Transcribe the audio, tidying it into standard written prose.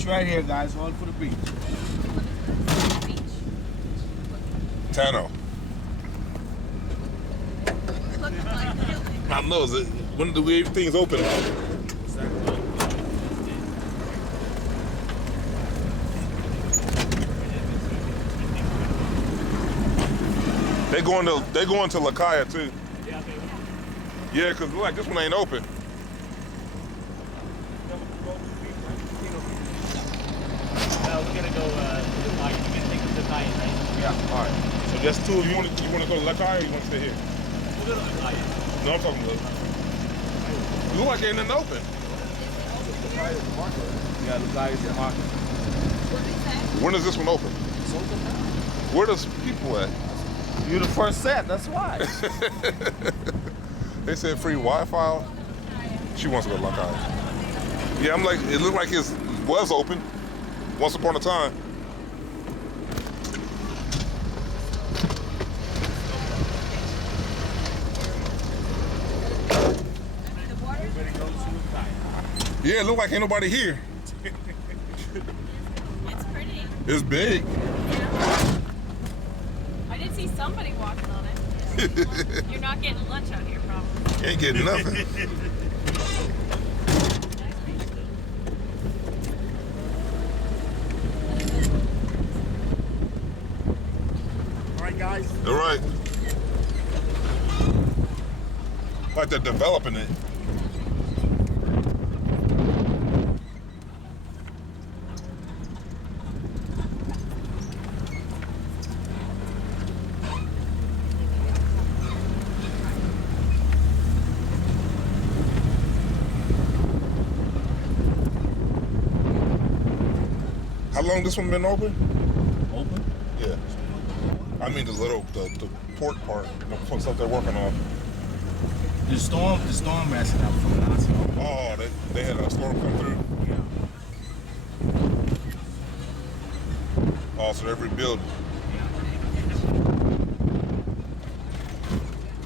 beach right here, guys. All for the beach. Tano. I know. Is it, when do everything's open? They going to La Calle too. Yeah, cause like this one ain't open. We're gonna go. We're gonna take them to La Calle, right? Yeah. All right. So just two. You want to go to La Calle or you want to stay here? We'll go to La Calle. No, I'm talking about. You look like ain't nothing open. Yeah, the guys in market. When is this one open? It's open now. Where does people at? You the first set. That's why. They said free Wi-Fi. She wants to go to La Calle. Yeah, I'm like, it looked like it was open once upon a time. Yeah, it looked like ain't nobody here. It's pretty. It's big. Yeah. I did see somebody walking on it. You're not getting lunch out here, probably. Ain't getting nothing. All right, guys. All right. Like they're developing it. How long this one been open? Open? Yeah. I mean the port part, the stuff they're working on. The storm messing up from last year. Oh, they had a storm come through? Yeah. Oh, so they're rebuilding.